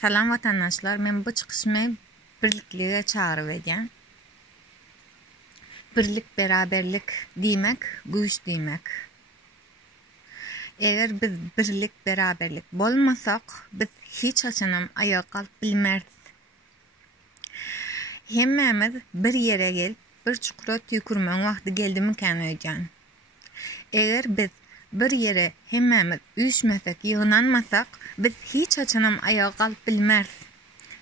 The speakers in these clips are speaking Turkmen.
Salam vatandaşlar, men bu çıkışımı birlikliğe çağırıp edýän. Birlik, beraberlik diýmek, güýç diýmek. Eger biz birlik, beraberlik bolmasak, biz hiç açanam ayağa kalk bilmeriz. Hemmemiz bir yere gelip, bir çukura tükürmen vakti geldi mi kan öýdän. Eger biz bir yere hemmemiz üýşmesek, ýygnanmasak, biz hiç açanam ayağa kalk bilmeriz.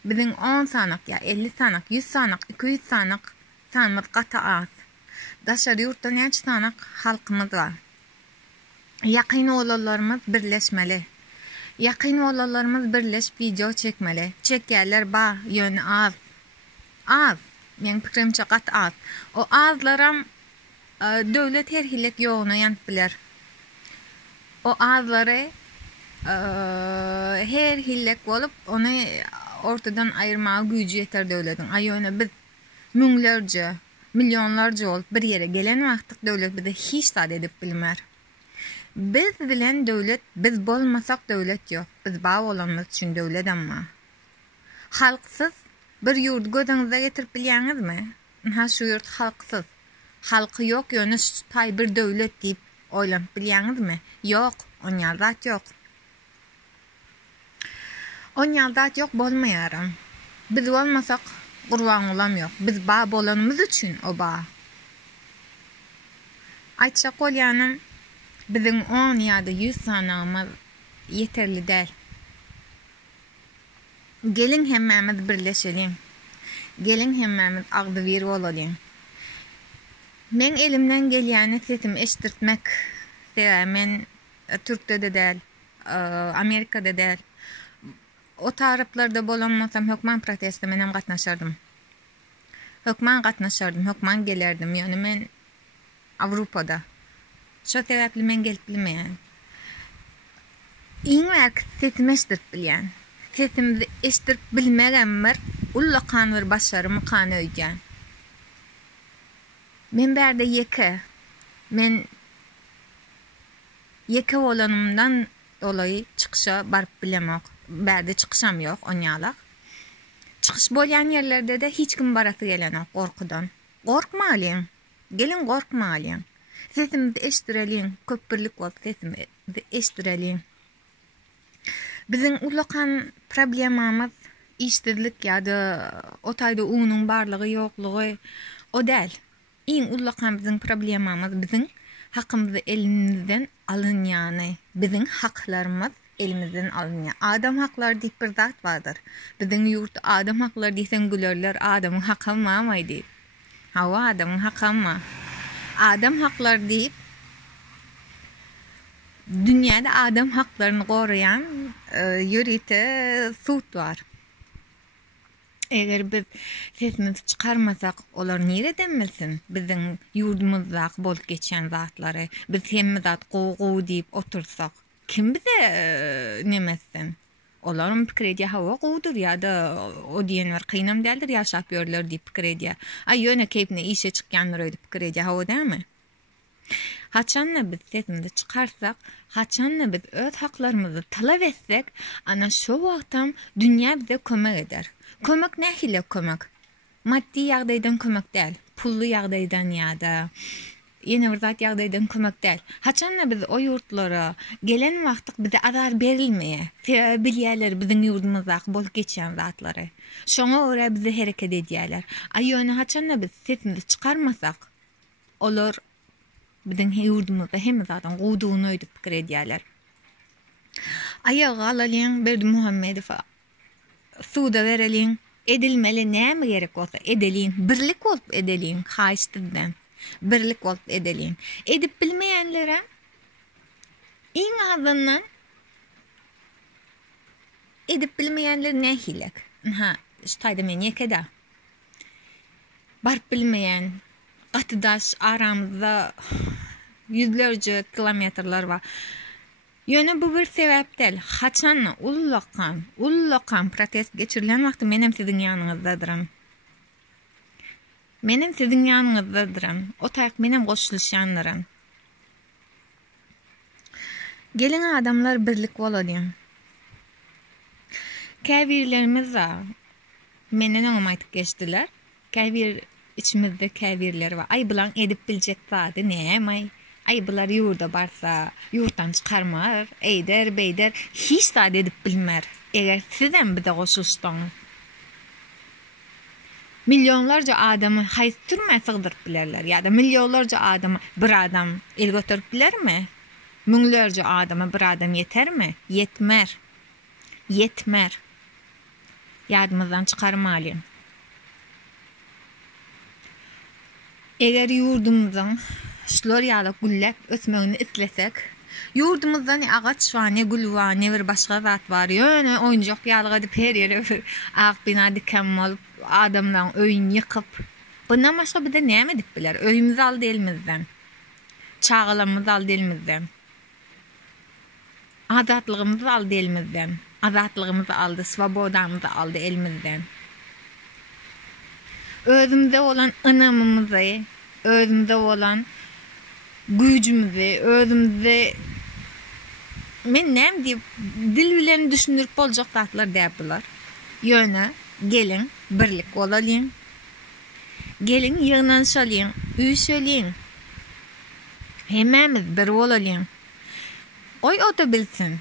Bizim 10 sanak ya 50 sanak, 100 sanak, 200 sanak sanımız gata az. Daşary ýurtda näçe sanak halkymız var. Ýakyn oğlanlarımız birleşmeli. Ýakyn oğlanlarımız birleşip video çekmeli. Çekýärler ba ýöne az. Az. Men pikrimçe gat az. O azlaram döwlet her hillek ýogyna ýanyp biler. O azlary her hillek bolup onu ortadan ayırmağa gücü yeter döwletiň. Aýöne biz müňlerce, milyonlarca olup bir yere gelen wagtda döwlet bizi hiç sad edip bilmer. Biz bilen döwlet, biz bolmasak döwlet ýok. Biz ba bolanmaz üçin döwlet amma. Halksız bir ýurt göziňize getirip bilýäňizmi? Ha şu ýurt halksız. Halky ýok ýöne taý bir döwlet diýip oýlanyp bilýäňizmi? Ýok, oňa zat ýok. Oňa zat ýok bolmaýaram. Biz bolmasak gurban olam ýok. Biz ba bolanymyz üçin o ba. Aýtjak bolýanym, biziň 10 ýa-da 100 sanamyz yeterli däl. Gelin hemmemiz birleşelim. Gelin hemmemiz agdy bir bolalım. Men elimden gelýäni sesimi eşdirtmek. Men Türk'de de däl, Amerika'da däl. O taraplarda bolanmasam hökman protestde menem gatnaşardım. Hökman gelerdim. Ýöne men Awrupada. Şo sebäpli men gelip bilmeýän. Iň wagt sesimi eşdirip bilýän. Sesimizi eşdirip bilmegenmer ullakan bir başarymı kan öýdän. Men berde yeke bolanymdan dolayı çıkışa barıp bilemok. Berde çıkışam ýok, onýalak. Çıkış bolýan ýerlerde de hiç kim barasy gelenok gorkudan. Gorkmalyň. Gelin gorkmalyň. Sesimizi eşdirelim, köp birlik bolup sesimizi eşdirelim. Bizim ullakan problemamız işsizlik ýa-da o taýda uňuň barlygy ýoklugy o däl. Iň ullakan bizim problemamız bizim hakkımızı elimizden alınýany. Bizim haklarımız elimizden alınýar. Adam hakları diýip bir zat vardır. Bizim ýurt adam hakları diýsen gülerler, adamın hakkı maýdy. Hawa adamın hakkı ma. Adam hakları diýip dünyada adam haklarını gorayan ýürite sut var. Eger biz sesimizi çıkarmasak olar nereden bilsin bizim ýurdumyzda bolup geçen zatlary? Biz hemme zat gow diýip otursak kim bize nemesin? Olaryň pikir edýär hawa gowdur ýa-da o diýenler kynam däldir ýaşap ýörler diýip pikir edýär. Ay ýöne kepne işe çykýanlar öýdüp pikir edýär hawa dämi? Haçanla biz sesimizi çıkarsak, haçanla biz öz haklarımızı talap etsek, ana şu wagtam dünýä bize kömek eder. Kömek nähile kömek? Maddi ýagdaýdan kömek däl, pully ýagdaýdan ýa-da ýene bir zat ýagdaýdan kömek däl. Haçanla biz o ýurtlara gelen wagtda bize azar berilmeýär. Bilýärler biziň ýurdumyzda bolup geçen zatlary. Şoňa görä bize hereket edýärler. Aýony haçanla biz sesimizi çıkarmasak, olar biziň ýurdumyzda hemme zaten gowdugyny öýdüp pikir edýärler. Ayağa alalım, Berdi Muhammedowa suda verelim, edilmeli näme gerek bolsa edelim, birlik bolup edelim, haýsızdan. Birlik bolup edelim. Edip bilmeýänlere iň azyndan edip bilmeýänler nähilek. Ha, ştaýda men ýekede. Barp bilmeýän gatydaş aramızda yüzlerce kilometrler var. Ýöne bu bir sebäpdel. Haçan ullakan protest geçirilen wagty menem siziň ýanyňyzdadyram. O taýak menem goşulýanlarym. Gelin adamlar birlik bolalım. Käbirlerimiz var. Menden oňam aýtyp geçdiler. Käbir içimizde käbirler var. Ay bulan edip biljek zady näme? Ay bular ýurda barsa, ýurtdan çykarmar, eýder, beýder, hiç zady edip bilmer. Eger sizem bize goşulsaňyz. Milyonlarca adamı haýs türme sygdyryp bilerler. Ya da milyonlarca adamı bir adam el götürüp bilermi? Müňlerce adama bir adam yetermi? Yetmer. Yetmer. Ýadymyzdan çykarmalıyım. Eger ýurdumyzyň şular ýaly güllep ösmegini islesek, ýurdumyzda ne agaç bar, ne gül bar, ne bir başga zat bar. Ýöne oýunjak ýalyga dip her ýere bir ak bina dikem bolup, adamlaryň öýüni ýykyp, bundan başga bir de näme dip biler? Öýümüzi aldy elimizden. Çağalamyzy aldy elimizden. Azatlygymyzy aldy elimizden. Azatlygymyzy aldy, swobodamyzy aldy elimizden. Özümde olan ynamymyzy, özümde olan güýjümizi, özümde men näme diýip dil bilen düşünürip boljak zatlar diýipler. Ýöne gelin birlik bolalım. Gelin ýygnaşalım, üýşelin. Hemmemiz bir bolalım. Oy o da bilsin.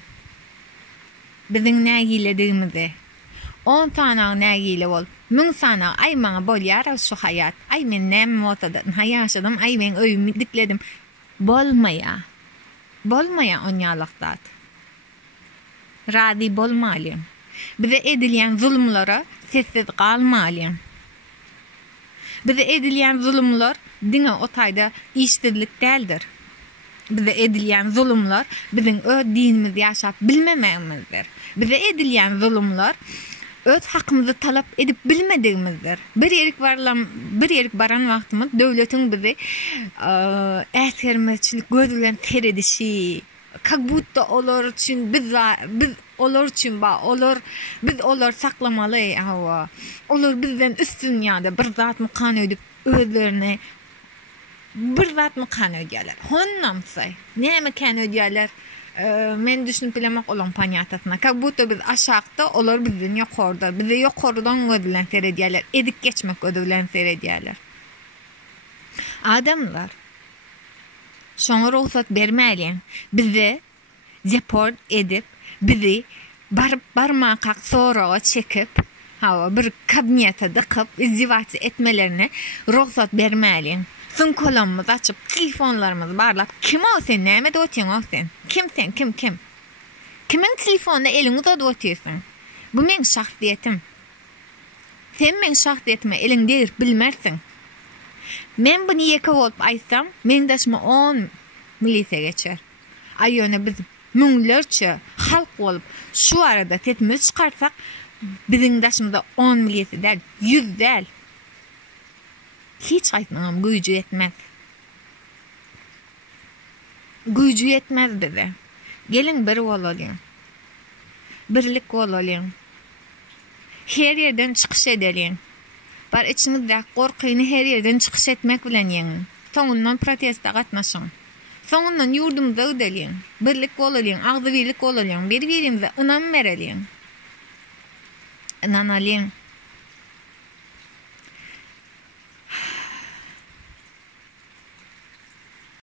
Biziň nägiledigimizi. 10 tane nägile bol. 1000 sana ay maňa bolýar şu hayat. Ay men näme bolsa da haýaşadym, ay men öýümi dikledim. Bolmaýa. Bolmaýa onýalyk zat. Rady bolmalym. Bize edilýän zulmlara sessiz galmalym. Bize edilýän zulmlar diňe otaýda işsizlik däldir. Bize edilýän zulmlar biziň öz dinimizi ýaşap bilmemegimizdir. Bize edilýän zulmlar öz hakkımızı talap edip bilmedigimizdir. Bir yerik baran wagtymyz döwletiň bizi äsgermezçilik gözülen teredişi, как будто olar üçin biz olar üçin biz olar saklamaly, olar bizden üstün ýa-da bir zat mykan edip özlerine bir zat mykan edýärler. Honnamsy näme kan edýärler? Men düşünüp bilemek olan panyatasına. Как будто biz aşağıda, olar bizden ýokarda. Bize ýokardan gödülen seredýärler. Edip geçmek gödülen seredýärler. Adamlar şoňa ruhsat bermäliň. Bize deport edip, bizi barmak sorağa çekip, bir kabinete dıkıp, izdivaç etmelerine ruhsat bermäliň. Son kolamymyzy açyp, telefonlarymyzy barlap, kim o sen, näme dötýän o sen? Kim sen, kim? Kimin telefonuna eliňi uzatyp oturýarsyň? Bu men şahsiýetim. Sen men şahsiýetime eliň degip bilmersiň. Men bunu ýeke bolup aýtsam, men daşma 10 milise geçer. Aýöne biz müňlerçe halk bolup şu arada tetimiz çykarsak, biziň daşymyzda 10 milise däl, 100 däl. Hiç aýtmagam güýjü yetmez. Güýjü yetmez bize. Gelin bir bolalım. Birlik bolalım. Her yerden çykyş edelim. Bar içimizde gorkyny her yerden çykyş etmek bilen ýeňin. Soňundan protestde gatnaşyň. Soňundan ýurdumyza ödelim. Birlik bolalım, agzybirlik bolalım. Bir-birimize ynam berelem. Inanalyň.